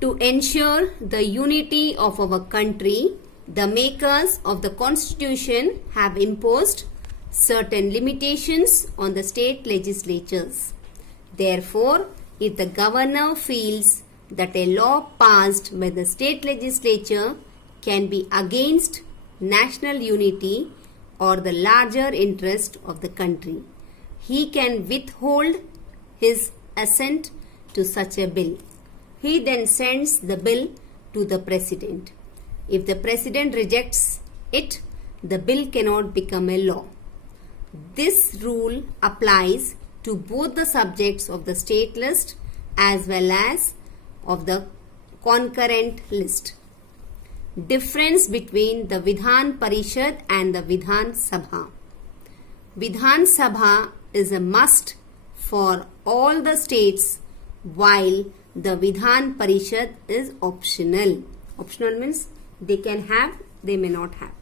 To ensure the unity of our country, the makers of the Constitution have imposed certain limitations on the state legislatures. Therefore, if the governor feels that a law passed by the state legislature can be against national unity or the larger interest of the country, he can withhold his assent to such a bill. He then sends the bill to the President. If the President rejects it, the bill cannot become a law. This rule applies to both the subjects of the state list as well as of the concurrent list. Difference between the Vidhan Parishad and the Vidhan Sabha. Vidhan Sabha is a must for all the states, while the Vidhan Parishad is optional. Optional means they can have, they may not have.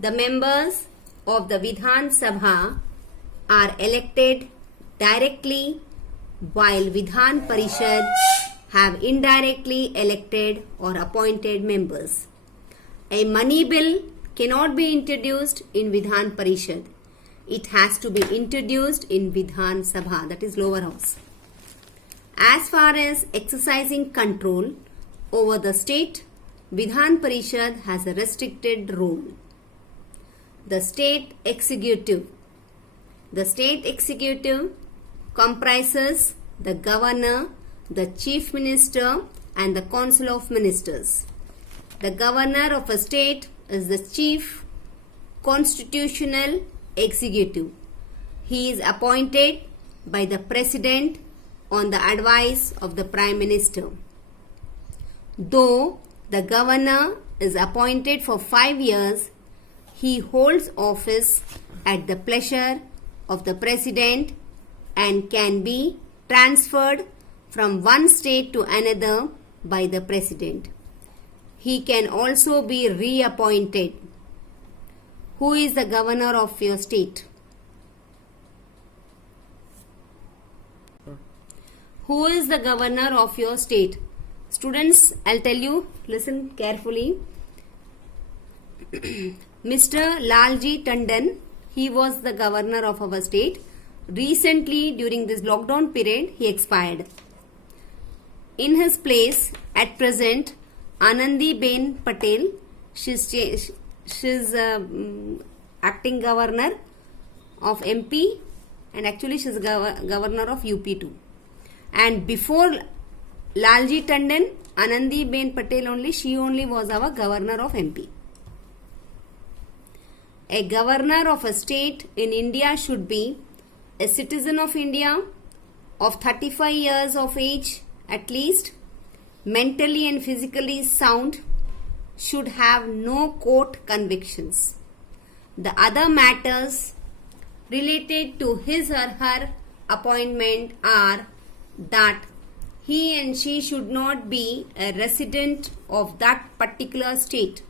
The members of the Vidhan Sabha are elected directly, while Vidhan Parishad have indirectly elected or appointed members. A money bill cannot be introduced in Vidhan Parishad. It has to be introduced in Vidhan Sabha, that is lower house. As far as exercising control over the state, Vidhan Parishad has a restricted role. The state executive. The state executive comprises the governor, the chief minister and the council of ministers. The governor of a state is the chief constitutional executive. He is appointed by the president on the advice of the prime minister. Though the governor is appointed for 5 years, he holds office at the pleasure of the president and can be transferred from one state to another by the president. He can also be reappointed. Who is the governor of your state? Who is the governor of your state? Students, I'll tell you, listen carefully. Mr. Lalji Tandon, he was the governor of our state. Recently, during this lockdown period, he expired. In his place, at present, Anandi Ben Patel, she's acting governor of MP, and actually she's governor of UP too. And before Lalji Tandon, Anandi Ben Patel only, she only was our governor of MP. A governor of a state in India should be a citizen of India of 35 years of age at least, mentally and physically sound, should have no court convictions. The other matters related to his or her appointment are that he and she should not be a resident of that particular state,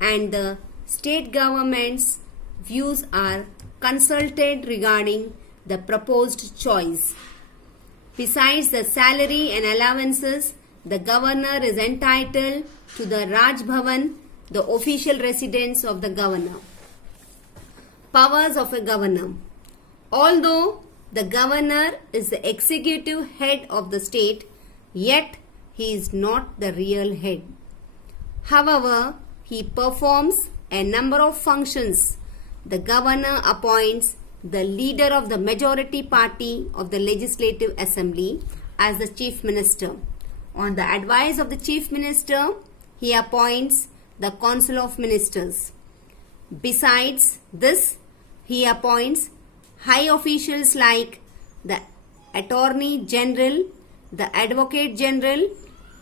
and the state government's views are consulted regarding the proposed choice. Besides the salary and allowances, the governor is entitled to the Raj Bhavan, the official residence of the governor. Powers of a governor. Although the governor is the executive head of the state, yet he is not the real head. However, he performs a number of functions. The governor appoints the leader of the majority party of the Legislative Assembly as the chief minister. On the advice of the chief minister, he appoints the council of ministers. Besides this, he appoints high officials like the attorney general, the advocate general,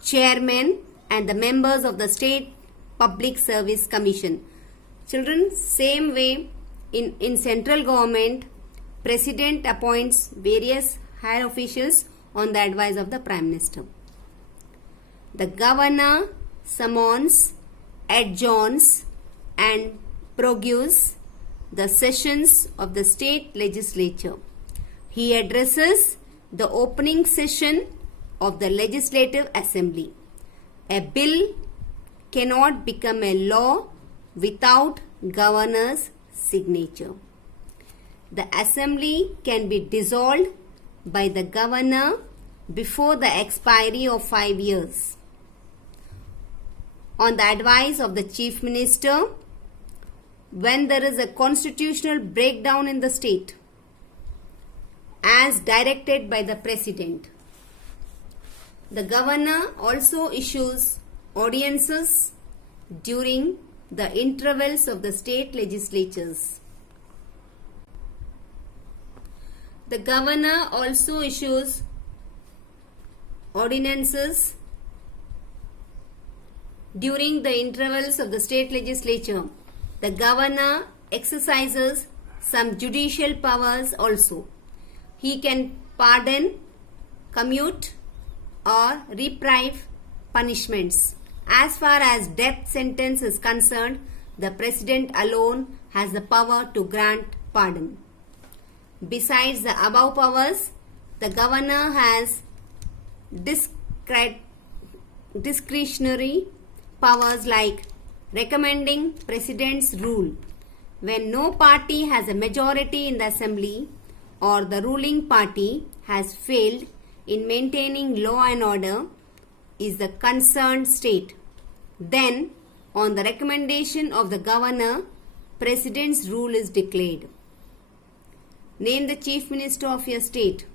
chairman and the members of the state public service commission. Children, same way in central government, president appoints various higher officials on the advice of the prime minister. The governor summons, adjourns and prorogues the sessions of the state legislature. He addresses the opening session of the Legislative Assembly. A bill cannot become a law without governor's signature. The assembly can be dissolved by the governor before the expiry of 5 years. On the advice of the Chief Minister, when there is a constitutional breakdown in the state, as directed by the President. The governor also issues ordinances during the intervals of the state legislatures. The governor also issues ordinances during the intervals of the state legislature. The governor exercises some judicial powers also. He can pardon, commute or reprieve punishments. As far as death sentence is concerned, the President alone has the power to grant pardon. Besides the above powers, the governor has discretionary powers like recommending President's rule. When no party has a majority in the assembly or the ruling party has failed in maintaining law and order is the concerned state, then on the recommendation of the governor, President's rule is declared. Name the Chief Minister of your state.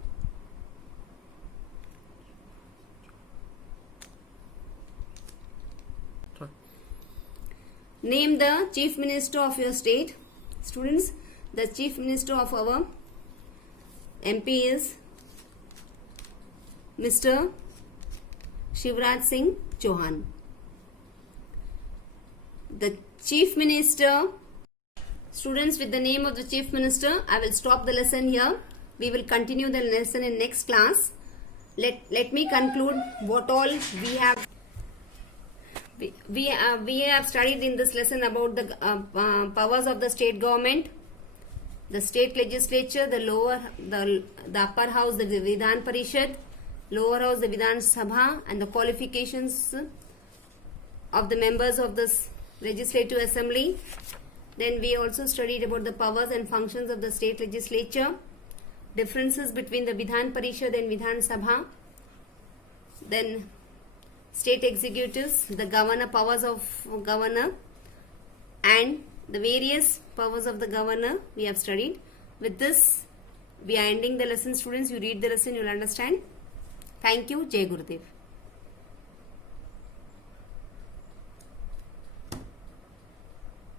Name the Chief Minister of your state. Students, the Chief Minister of our MP is Mr. Shivraj Singh Chauhan. The Chief Minister. Students, with the name of the Chief Minister, I will stop the lesson here. We will continue the lesson in next class. Let me conclude what all we have. We have studied in this lesson about the powers of the state government, the state legislature, the upper house, the Vidhan Parishad, lower house, the Vidhan Sabha, and the qualifications of the members of this legislative assembly. Then we also studied about the powers and functions of the state legislature, differences between the Vidhan Parishad and Vidhan Sabha, then state executives, the governor, powers of governor, and the various powers of the governor we have studied. With this, we are ending the lesson. Students, you read the lesson, you will understand. Thank you. Jai Gurudev.